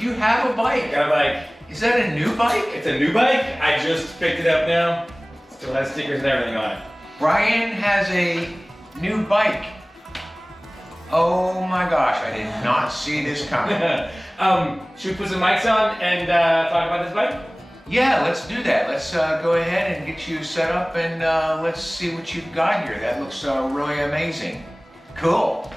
You have a bike. I got a bike. Is that a new bike? It's a new bike. I just picked it up now. Still has stickers and everything on it. Brian has a new bike. Oh my gosh, I did not see this coming. Should we put some mics on and talk about this bike? Yeah, let's do that. Let's go ahead and get you set up and let's see what you've got here. That looks really amazing. Cool.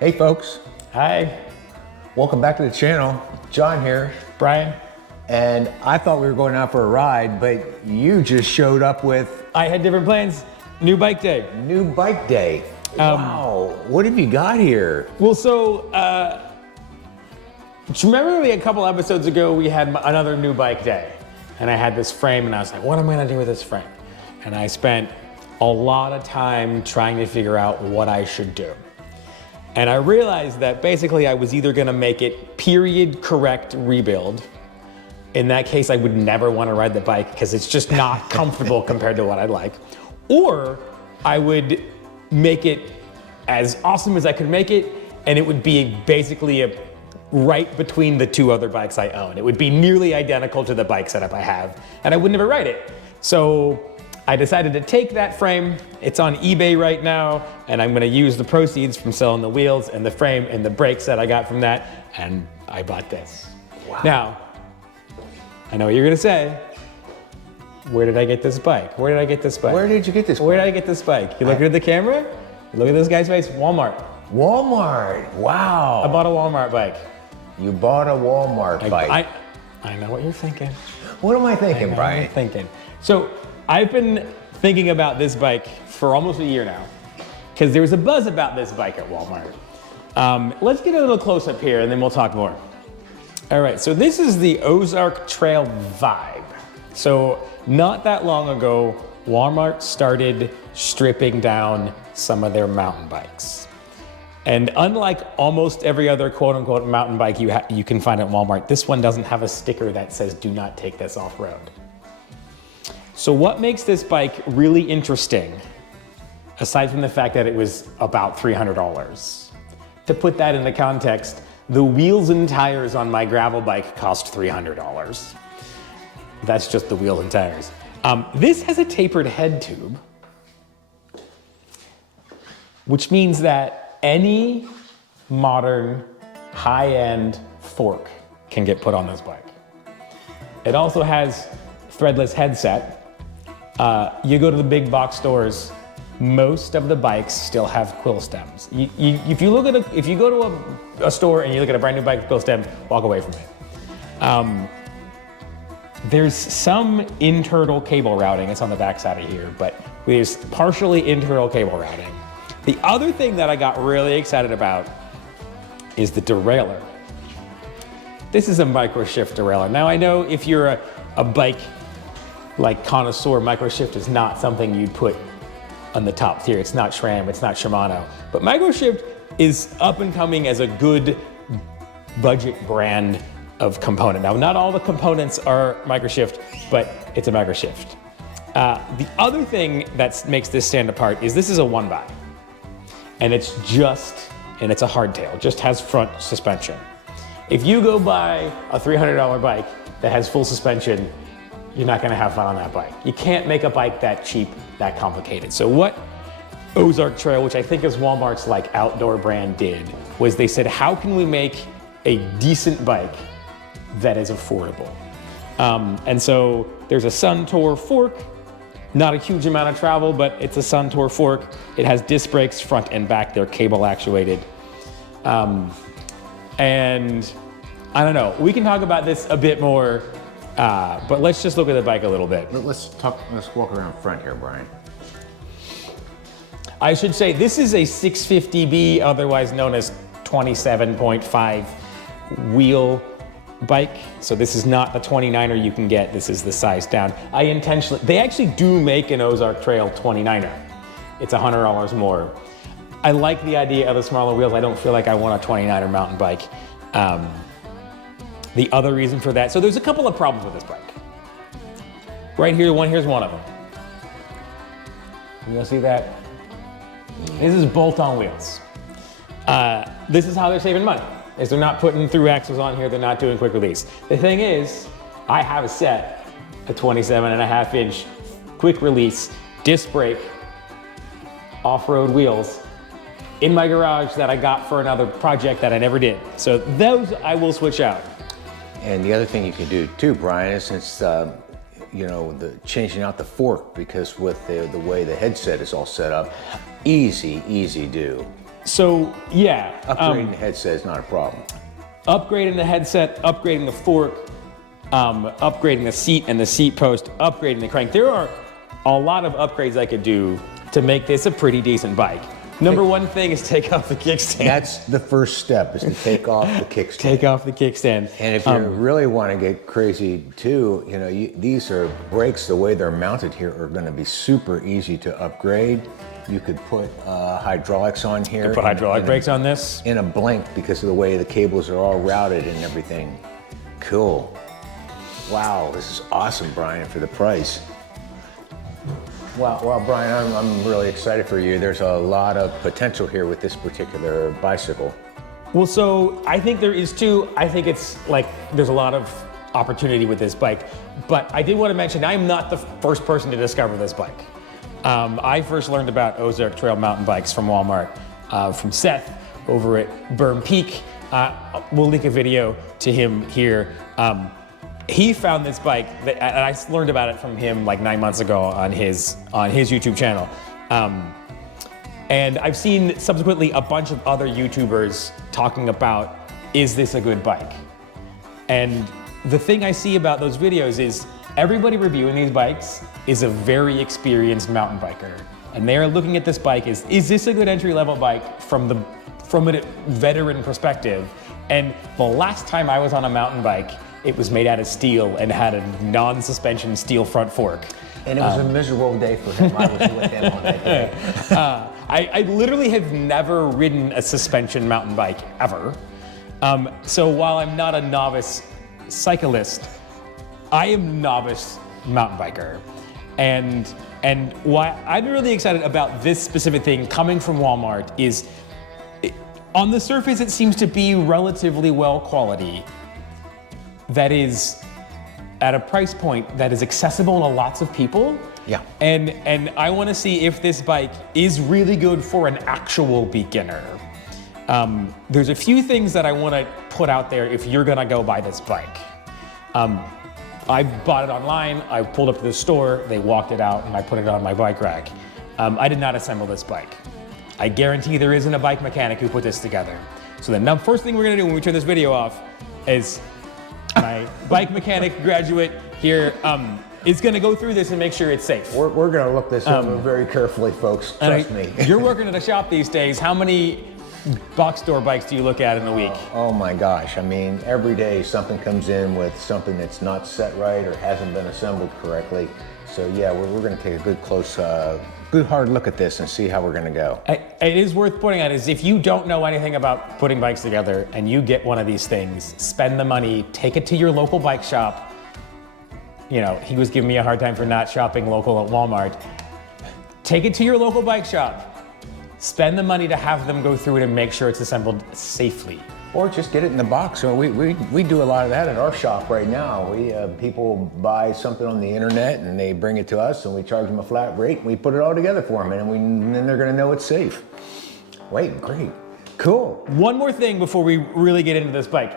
Hey folks. Hi, Welcome back to the channel. John here. Brian. And I thought we were going out for a ride, but you just showed up with I had different plans. New bike day. new bike day. Wow, what have you got here? Well, so, do you remember a couple episodes ago we had another new bike day? And I had this frame and I was like, what am I gonna do with this frame? And I spent a lot of time trying to figure out what I should do. And I realized that basically I was either gonna make it period correct rebuild. In that case, I would never wanna ride the bike because it's just not comfortable compared to what I like. Or I would make it as awesome as I could make it, and it would be basically right between the two other bikes I own. It would be nearly identical to the bike setup I have, and I would never ride it. So I decided to take that frame. It's on eBay right now, and I'm gonna use the proceeds from selling the wheels and the frame and the brakes that I got from that, and I bought this. Wow. Now, I know what you're gonna say. Where did I get this bike? Where did I get this bike? Where did you get this Where bike? did I get this bike? You looking at the camera? You look at this guy's face, Walmart. Walmart. Wow. I bought a Walmart bike. You bought a Walmart bike. I know what you're thinking. What am I I thinking, know what Brian? you're thinking. So I've been thinking about this bike for almost a year now, because there was a buzz about this bike at Walmart. Let's get a little close up here and then we'll talk more. All right, so this is the Ozark Trail Vibe. So not that long ago, Walmart started stripping down some of their mountain bikes. And unlike almost every other quote unquote mountain bike you can find at Walmart, this one doesn't have a sticker that says do not take this off road. So what makes this bike really interesting, aside from the fact that it was about $300? To put that into context, the wheels and tires on my gravel bike cost $300. That's just the wheels and tires. This has a tapered head tube, which means that any modern high-end fork can get put on this bike. It also has threadless headset. You go to the big box stores, most of the bikes still have quill stems. If you go to a store and you look at a brand new bike with quill stem, walk away from it. There's some internal cable routing. It's on the back side of here, but there's partially internal cable routing. The other thing that I got really excited about is the derailleur. This is a microshift derailleur. Now I know if you're a bike like connoisseur, microshift is not something you'd put on the top tier. It's not SRAM, it's not Shimano. But microshift is up and coming as a good budget brand of component. Now, not all the components are microshift, but it's a microshift. The other thing that makes this stand apart is this is a one by, and it's a hardtail, just has front suspension. If you go buy a $300 bike that has full suspension, you're not gonna have fun on that bike. You can't make a bike that cheap, that complicated. So what Ozark Trail, which I think is Walmart's like outdoor brand, did was they said, how can we make a decent bike that is affordable? And so there's a Suntour fork, not a huge amount of travel, but it's a Suntour fork. It has disc brakes front and back, they're cable actuated. And I don't know, we can talk about this a bit more, but let's just look at the bike a little bit. Let's walk around front here, Brian. I should say this is a 650B, otherwise known as 27.5 wheel bike. So this is not the 29er you can get, this is the size down. They actually do make an Ozark Trail 29er. It's $100 more. I like the idea of the smaller wheels. I don't feel like I want a 29er mountain bike. The other reason for that, so there's a couple of problems with this bike. Right here, here's one of them. You gonna see that? This is bolt-on wheels. This is how they're saving money, is they're not putting through axles on here, they're not doing quick release. The thing is, I have a set, a 27.5-inch quick release disc brake off-road wheels in my garage that I got for another project that I never did. So those I will switch out. And the other thing you can do too, Brian, is since the changing out the fork, because with the way the headset is all set up, easy do. So yeah, Upgrading the headset is not a problem. upgrading the headset, upgrading the fork, upgrading the seat and the seat post, upgrading the crank. There are a lot of upgrades I could do to make this a pretty decent bike. Number one thing is take off the kickstand. That's the first step, is to take off the kickstand. Take off the kickstand. And if you really want to get crazy too, these are brakes, the way they're mounted here are going to be super easy to upgrade. You could put hydraulics on here. Put hydraulic brakes on this. In a blink, because of the way the cables are all routed and everything. Cool. Wow, this is awesome, Brian, for the price. Well, Brian, I'm really excited for you. There's a lot of potential here with this particular bicycle. Well, so I think there is too. I think it's like there's a lot of opportunity with this bike. But I did want to mention, I'm not the first person to discover this bike. I first learned about Ozark Trail mountain bikes from Walmart, from Seth over at Burn Peak. We'll link a video to him here. He found this bike, and I learned about it from him like 9 months ago on his YouTube channel. And I've seen subsequently a bunch of other YouTubers talking about, is this a good bike? And the thing I see about those videos is everybody reviewing these bikes is a very experienced mountain biker. And they're looking at this bike as, is this a good entry-level bike from a veteran perspective? And the last time I was on a mountain bike, it was made out of steel and had a non-suspension steel front fork. And it was a miserable day for him. I was with him on that day. I literally have never ridden a suspension mountain bike ever. So while I'm not a novice cyclist, I am a novice mountain biker. And why I'm really excited about this specific thing coming from Walmart is, on the surface, it seems to be relatively well quality. That is at a price point that is accessible to lots of people. Yeah. And I want to see if this bike is really good for an actual beginner. There's a few things that I want to put out there if you're gonna go buy this bike. I bought it online, I pulled up to the store, they walked it out, and I put it on my bike rack. I did not assemble this bike. I guarantee there isn't a bike mechanic who put this together. So the first thing we're gonna do when we turn this video off is my bike mechanic graduate here is gonna go through this and make sure it's safe. We're gonna look this over very carefully, folks, trust me. You're working at a shop these days. How many box store bikes do you look at in a week? Oh my gosh, I mean, every day something comes in with something that's not set right or hasn't been assembled correctly. So yeah, we're gonna take a good close, good hard look at this and see how we're gonna go. It is worth pointing out is if you don't know anything about putting bikes together and you get one of these things, spend the money, take it to your local bike shop. You know, he was giving me a hard time for not shopping local at Walmart. Take it to your local bike shop. Spend the money to have them go through it and make sure it's assembled safely. Or just get it in the box. So we do a lot of that at our shop right now. People buy something on the internet and they bring it to us and we charge them a flat rate and we put it all together for them and then they're gonna know it's safe. Wait, great, cool. One more thing before we really get into this bike.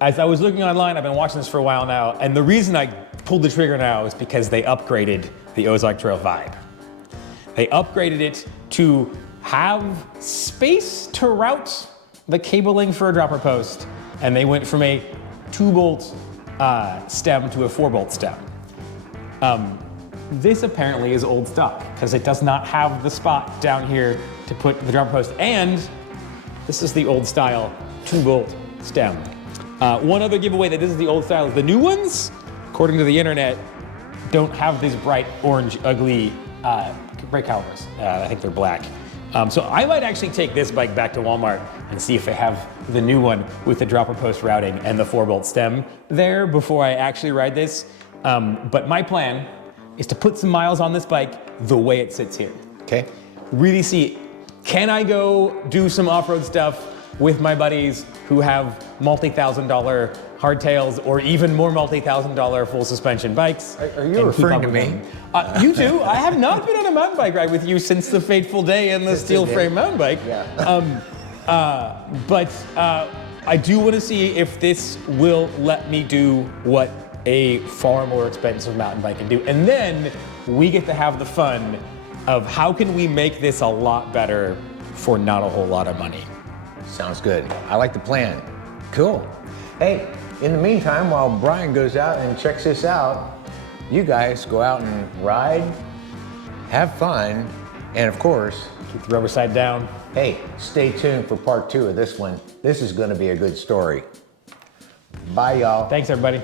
As I was looking online, I've been watching this for a while now, and the reason I pulled the trigger now is because they upgraded the Ozark Trail Vibe. They upgraded it to have space to route the cabling for a dropper post, and they went from a 2-bolt stem to a 4-bolt stem. This apparently is old stock because it does not have the spot down here to put the dropper post, and this is the old style 2-bolt stem. One other giveaway that this is the old style is the new ones, according to the internet, don't have these bright orange, ugly brake calipers. I think they're black. So I might actually take this bike back to Walmart and see if they have the new one with the dropper post routing and the 4-bolt stem there before I actually ride this. But my plan is to put some miles on this bike the way it sits here. Okay. really see, can I go do some off-road stuff with my buddies who have multi-$1,000 hardtails or even more multi-$1,000 full suspension bikes? Are you and keep referring up to with me? them? You too. I have not been on a mountain bike ride with you since the fateful day in the steel frame mountain bike. Yeah. But I do want to see if this will let me do what a far more expensive mountain bike can do. And then we get to have the fun of how can we make this a lot better for not a whole lot of money. Sounds good. I like the plan. Cool. Hey, in the meantime, while Brian goes out and checks this out, you guys go out and ride, have fun, and of course, Keep the rubber side down. hey, stay tuned for part 2 of this one. This is going to be a good story. Bye, y'all. Thanks, everybody.